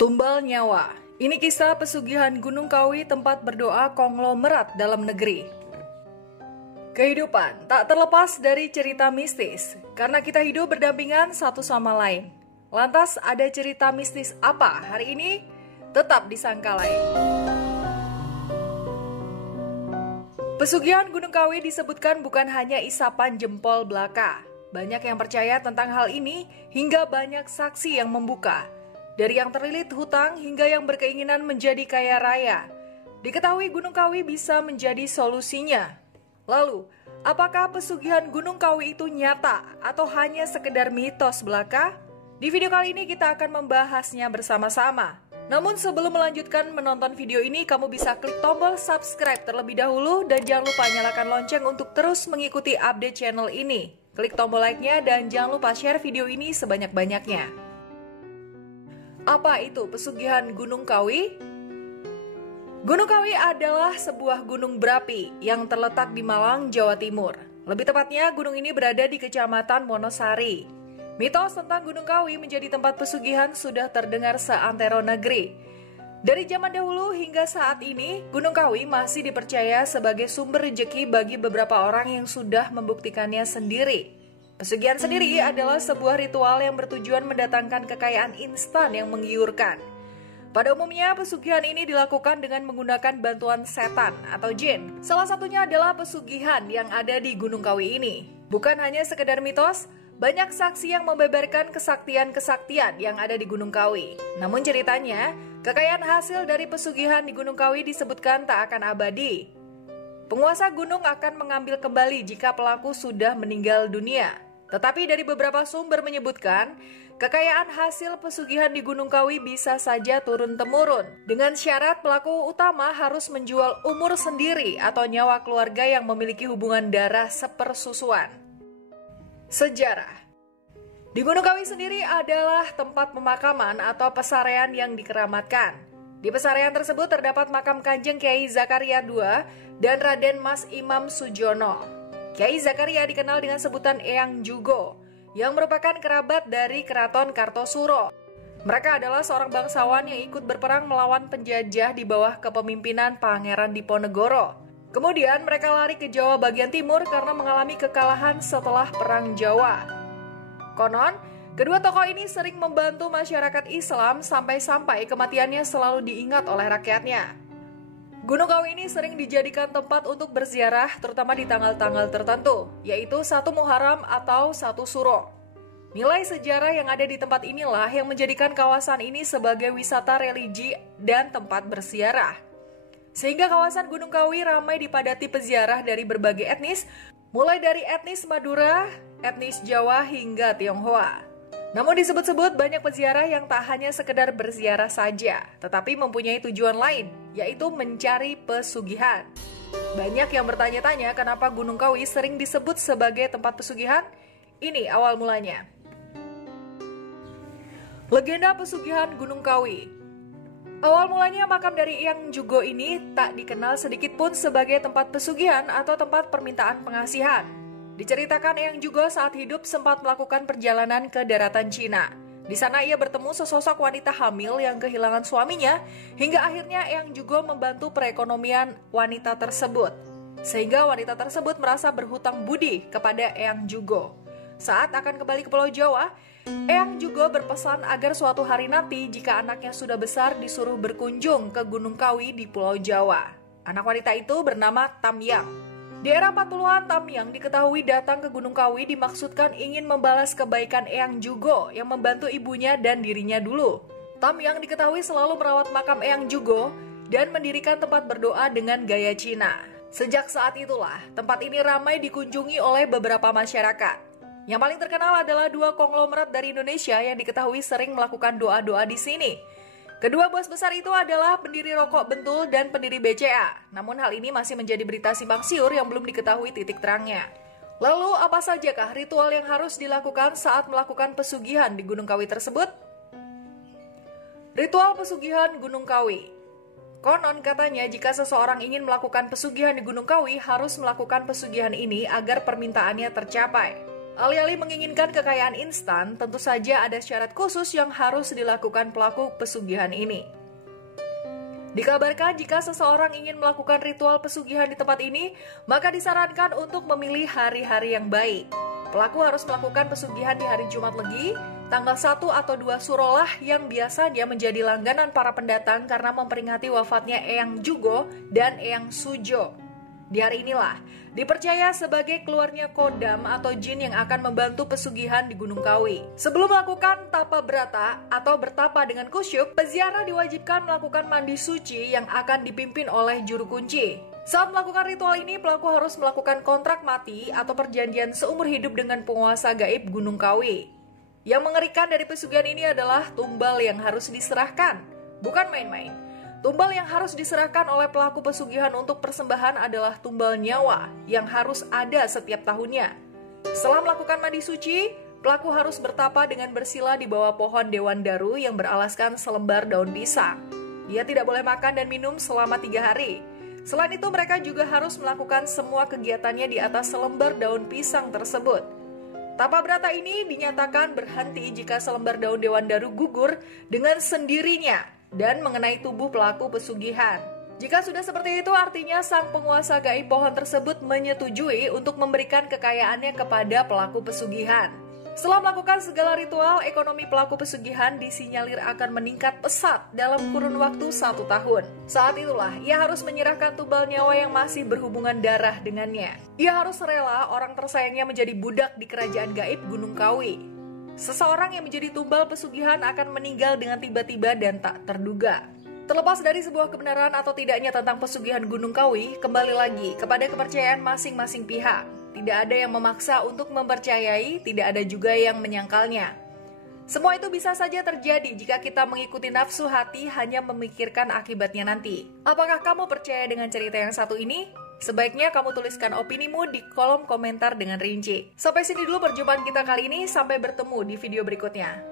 Tumbal nyawa. Ini kisah pesugihan Gunung Kawi, tempat berdoa konglomerat dalam negeri. Kehidupan tak terlepas dari cerita mistis, karena kita hidup berdampingan satu sama lain. Lantas ada cerita mistis apa hari ini? Tetap di Sangkalai. Pesugihan Gunung Kawi disebutkan bukan hanya isapan jempol belaka. Banyak yang percaya tentang hal ini hingga banyak saksi yang membuka. Dari yang terlilit hutang hingga yang berkeinginan menjadi kaya raya. Diketahui Gunung Kawi bisa menjadi solusinya. Lalu, apakah pesugihan Gunung Kawi itu nyata atau hanya sekedar mitos belaka? Di video kali ini kita akan membahasnya bersama-sama. Namun sebelum melanjutkan menonton video ini, kamu bisa klik tombol subscribe terlebih dahulu dan jangan lupa nyalakan lonceng untuk terus mengikuti update channel ini. Klik tombol like-nya dan jangan lupa share video ini sebanyak-banyaknya. Apa itu pesugihan Gunung Kawi? Gunung Kawi adalah sebuah gunung berapi yang terletak di Malang, Jawa Timur. Lebih tepatnya, gunung ini berada di Kecamatan Wonosari. Mitos tentang Gunung Kawi menjadi tempat pesugihan sudah terdengar seantero negeri. Dari zaman dahulu hingga saat ini, Gunung Kawi masih dipercaya sebagai sumber rezeki bagi beberapa orang yang sudah membuktikannya sendiri. Pesugihan sendiri adalah sebuah ritual yang bertujuan mendatangkan kekayaan instan yang menggiurkan. Pada umumnya, pesugihan ini dilakukan dengan menggunakan bantuan setan atau jin. Salah satunya adalah pesugihan yang ada di Gunung Kawi ini. Bukan hanya sekedar mitos, banyak saksi yang membeberkan kesaktian-kesaktian yang ada di Gunung Kawi. Namun ceritanya, kekayaan hasil dari pesugihan di Gunung Kawi disebutkan tak akan abadi. Penguasa gunung akan mengambil kembali jika pelaku sudah meninggal dunia. Tetapi dari beberapa sumber menyebutkan, kekayaan hasil pesugihan di Gunung Kawi bisa saja turun-temurun. Dengan syarat pelaku utama harus menjual umur sendiri atau nyawa keluarga yang memiliki hubungan darah sepersusuan. Sejarah. Di Gunung Kawi sendiri adalah tempat pemakaman atau pesarean yang dikeramatkan. Di pesarean tersebut terdapat makam Kanjeng Kiai Zakaria II dan Raden Mas Imam Sujono. Kiai Zakaria dikenal dengan sebutan Eyang Jugo, yang merupakan kerabat dari Keraton Kartosuro. Mereka adalah seorang bangsawan yang ikut berperang melawan penjajah di bawah kepemimpinan Pangeran Diponegoro. Kemudian mereka lari ke Jawa bagian timur karena mengalami kekalahan setelah Perang Jawa. Konon, kedua tokoh ini sering membantu masyarakat Islam sampai-sampai kematiannya selalu diingat oleh rakyatnya. Gunung Kawi ini sering dijadikan tempat untuk berziarah, terutama di tanggal-tanggal tertentu, yaitu 1 Muharram atau 1 Suro. Nilai sejarah yang ada di tempat inilah yang menjadikan kawasan ini sebagai wisata religi dan tempat berziarah. Sehingga kawasan Gunung Kawi ramai dipadati peziarah dari berbagai etnis, mulai dari etnis Madura, etnis Jawa hingga Tionghoa. Namun disebut-sebut banyak peziarah yang tak hanya sekedar berziarah saja, tetapi mempunyai tujuan lain, yaitu mencari pesugihan. Banyak yang bertanya-tanya kenapa Gunung Kawi sering disebut sebagai tempat pesugihan? Ini awal mulanya. Legenda pesugihan Gunung Kawi. Awal mulanya makam dari Eyang Jugo ini tak dikenal sedikit pun sebagai tempat pesugihan atau tempat permintaan pengasihan. Diceritakan Eyang Jugo saat hidup sempat melakukan perjalanan ke daratan Cina. Di sana ia bertemu sesosok wanita hamil yang kehilangan suaminya, hingga akhirnya Eyang Jugo membantu perekonomian wanita tersebut. Sehingga wanita tersebut merasa berhutang budi kepada Eyang Jugo. Saat akan kembali ke Pulau Jawa, Eyang Jugo berpesan agar suatu hari nanti jika anaknya sudah besar disuruh berkunjung ke Gunung Kawi di Pulau Jawa. Anak wanita itu bernama Tamyang. Di era 40-an, Tamyang diketahui datang ke Gunung Kawi dimaksudkan ingin membalas kebaikan Eyang Jugo yang membantu ibunya dan dirinya dulu. Tamyang diketahui selalu merawat makam Eyang Jugo dan mendirikan tempat berdoa dengan gaya Cina. Sejak saat itulah, tempat ini ramai dikunjungi oleh beberapa masyarakat. Yang paling terkenal adalah 2 konglomerat dari Indonesia yang diketahui sering melakukan doa-doa di sini. Kedua bos besar itu adalah pendiri Rokok Bentul dan pendiri BCA. Namun hal ini masih menjadi berita simpang siur yang belum diketahui titik terangnya. Lalu apa sajakah ritual yang harus dilakukan saat melakukan pesugihan di Gunung Kawi tersebut? Ritual pesugihan Gunung Kawi. Konon katanya jika seseorang ingin melakukan pesugihan di Gunung Kawi harus melakukan pesugihan ini agar permintaannya tercapai. Alih-alih menginginkan kekayaan instan, tentu saja ada syarat khusus yang harus dilakukan pelaku pesugihan ini. Dikabarkan jika seseorang ingin melakukan ritual pesugihan di tempat ini, maka disarankan untuk memilih hari-hari yang baik. Pelaku harus melakukan pesugihan di hari Jumat Legi, tanggal 1 atau 2 Surolah yang biasanya menjadi langganan para pendatang karena memperingati wafatnya Eyang Jugo dan Eyang Sujo. Di hari inilah dipercaya sebagai keluarnya kodam atau jin yang akan membantu pesugihan di Gunung Kawi. Sebelum melakukan tapa brata atau bertapa dengan kusyuk, peziarah diwajibkan melakukan mandi suci yang akan dipimpin oleh juru kunci. Saat melakukan ritual ini, pelaku harus melakukan kontrak mati atau perjanjian seumur hidup dengan penguasa gaib Gunung Kawi. Yang mengerikan dari pesugihan ini adalah tumbal yang harus diserahkan, bukan main-main. Tumbal yang harus diserahkan oleh pelaku pesugihan untuk persembahan adalah tumbal nyawa yang harus ada setiap tahunnya. Setelah melakukan mandi suci, pelaku harus bertapa dengan bersila di bawah pohon Dewan Daru yang beralaskan selembar daun pisang. Dia tidak boleh makan dan minum selama 3 hari. Selain itu, mereka juga harus melakukan semua kegiatannya di atas selembar daun pisang tersebut. Tapa brata ini dinyatakan berhenti jika selembar daun Dewan Daru gugur dengan sendirinya dan mengenai tubuh pelaku pesugihan. Jika sudah seperti itu, artinya sang penguasa gaib pohon tersebut menyetujui untuk memberikan kekayaannya kepada pelaku pesugihan. Setelah melakukan segala ritual, ekonomi pelaku pesugihan disinyalir akan meningkat pesat dalam kurun waktu 1 tahun. Saat itulah, ia harus menyerahkan tumbal nyawa yang masih berhubungan darah dengannya. Ia harus rela orang tersayangnya menjadi budak di kerajaan gaib Gunung Kawi. Seseorang yang menjadi tumbal pesugihan akan meninggal dengan tiba-tiba dan tak terduga. Terlepas dari sebuah kebenaran atau tidaknya tentang pesugihan Gunung Kawi, kembali lagi kepada kepercayaan masing-masing pihak. Tidak ada yang memaksa untuk mempercayai, tidak ada juga yang menyangkalnya. Semua itu bisa saja terjadi jika kita mengikuti nafsu hati hanya memikirkan akibatnya nanti. Apakah kamu percaya dengan cerita yang satu ini? Sebaiknya kamu tuliskan opinimu di kolom komentar dengan rinci. Sampai sini dulu perjumpaan kita kali ini, sampai bertemu di video berikutnya.